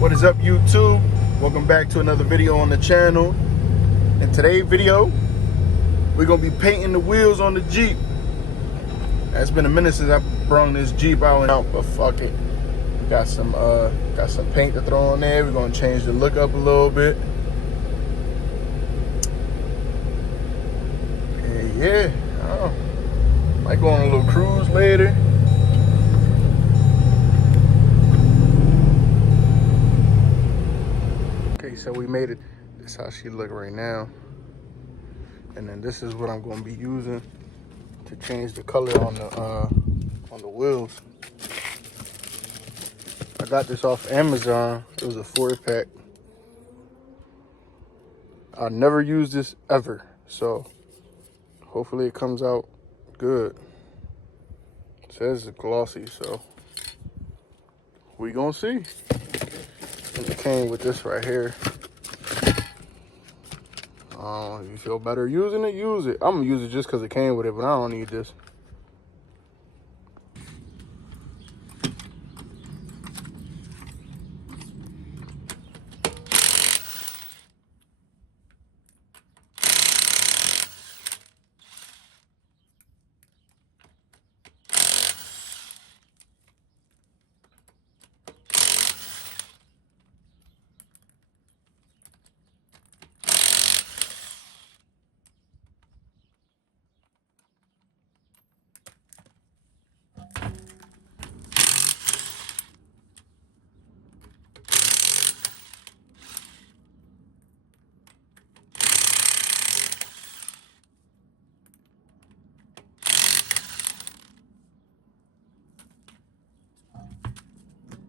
What is up, YouTube? Welcome back to another video on the channel. In today's video, we're gonna be painting the wheels on the Jeep. It's been a minute since I brought this Jeep out, but fuck it. Got some paint to throw on there. We're gonna change the look up a little bit. And yeah, might go on a little cruise later. Okay, so we made it. This is how she look right now. And then this is what I'm gonna be using to change the color on the wheels. I got this off Amazon. It was a 4-pack. I never used this ever, so hopefully it comes out good. It says it's glossy, so we gonna see. And it came with this right here. If you feel better using it, use it. I'm gonna use it just because it came with it, but I don't need this.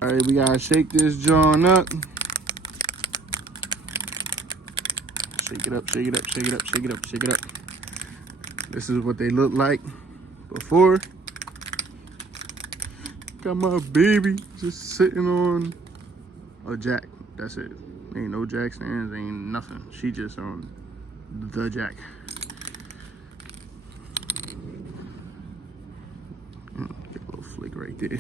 All right, we gotta shake this joint up. Shake it up, shake it up, shake it up, shake it up, shake it up. This is what they look like before. Got my baby just sitting on a jack. That's it. Ain't no jack stands, ain't nothing. She just on the jack. Get a little flick right there.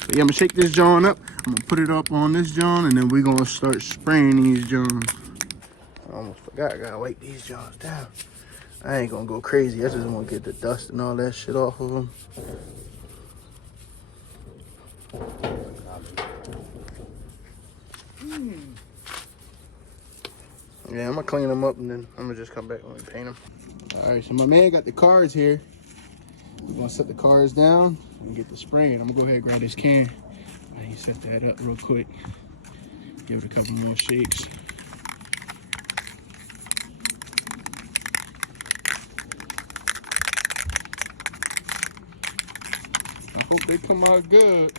So yeah, I'm gonna shake this joint up. I'm gonna put it up on this joint, and then we're gonna start spraying these joints. I almost forgot, I gotta wipe these joints down. I ain't gonna go crazy. I just wanna get the dust and all that shit off of them. Yeah, I'm gonna clean them up, and then I'm gonna just come back when we paint them. All right, so my man got the cars here. We're gonna set the cars down and get the spray, and I'm gonna go ahead and grab this can. I need to set that up real quick. Give it a couple more shakes. I hope they come out good.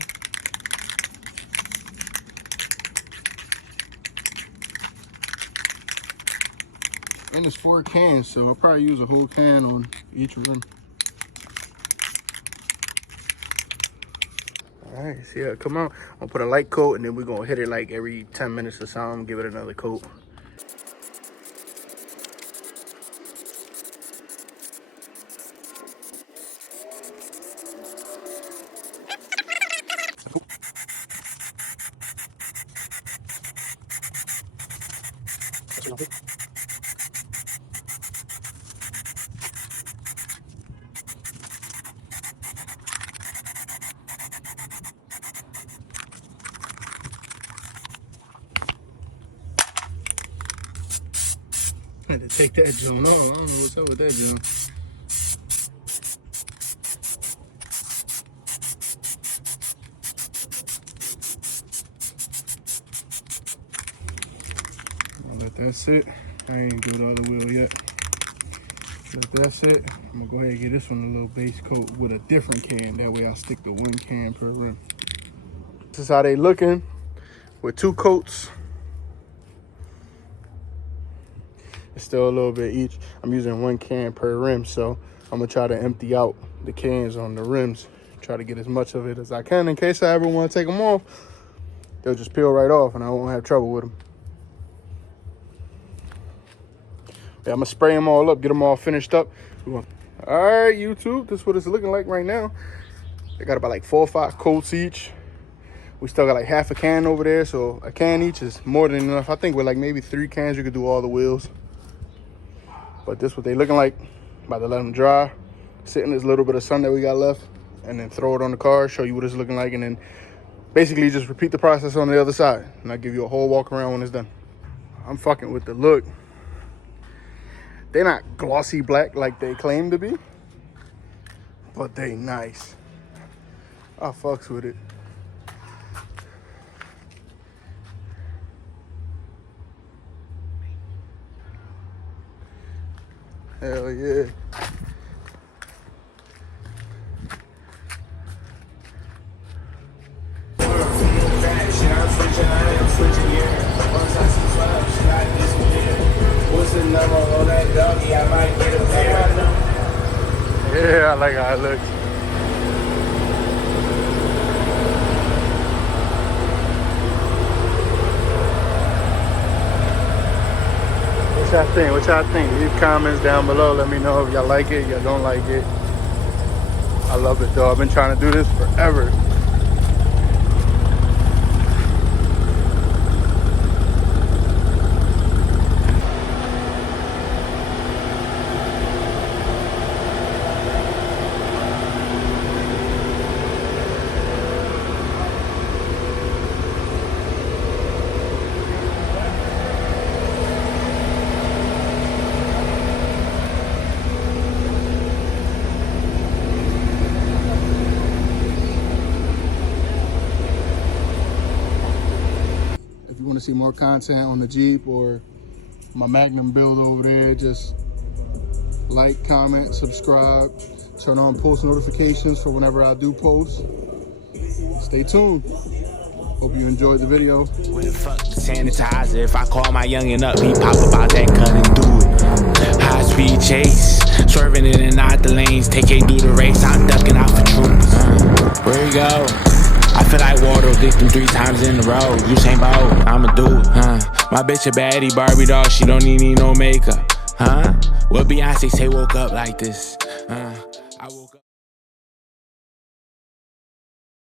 And it's 4 cans, so I'll probably use a whole can on each run. All right, see how it come out. I'm gonna put a light coat, and then we're gonna hit it like every 10 minutes or something, give it another coat. I had to take that joint off. I don't know what's up with that joint. I'll let that sit. I ain't do the other wheel yet. Let that sit. I'm gonna go ahead and get this one a little base coat with a different can. That way I'll stick to 1 can per rim. This is how they looking with 2 coats. It's still a little bit each. I'm using 1 can per rim, so I'm gonna try to empty out the cans on the rims. Try to get as much of it as I can in case I ever want to take them off. They'll just peel right off and I won't have trouble with them. Yeah, I'm gonna spray them all up, get them all finished up. All right, YouTube, this is what it's looking like right now. They got about like 4 or 5 coats each. We still got like half a can over there, so a can each is more than enough. I think with like maybe 3 cans, you could do all the wheels. But this what they looking like. About to let them dry, sit in this little bit of sun that we got left, and then throw it on the car, show you what it's looking like, and then basically just repeat the process on the other side. And I'll give you a whole walk around when it's done. I'm fucking with the look. They're not glossy black like they claim to be, but they nice. I fucks with it. Hell yeah. Yeah, I like how it looks. What y'all think? What y'all think? Leave comments down below. Let me know if y'all like it, y'all don't like it. I love it though. I've been trying to do this forever. If you want to see more content on the Jeep or my Magnum build over there, just like, comment, subscribe, turn on post notifications for whenever I do post. Stay tuned. Hope you enjoyed the video. Where the fuck the sanitizer? If I call my youngin' up, he pop about that gun and do it. High speed chase, swerving in and out the lanes. Take A do the race, I'm ducking out for troops. Where you go? I feel like Waldo dicked him 3 times in a row. Usain Bolt, I'ma do it. My bitch a baddie, Barbie doll, she don't need no makeup. What Beyonce say woke up like this? I woke up.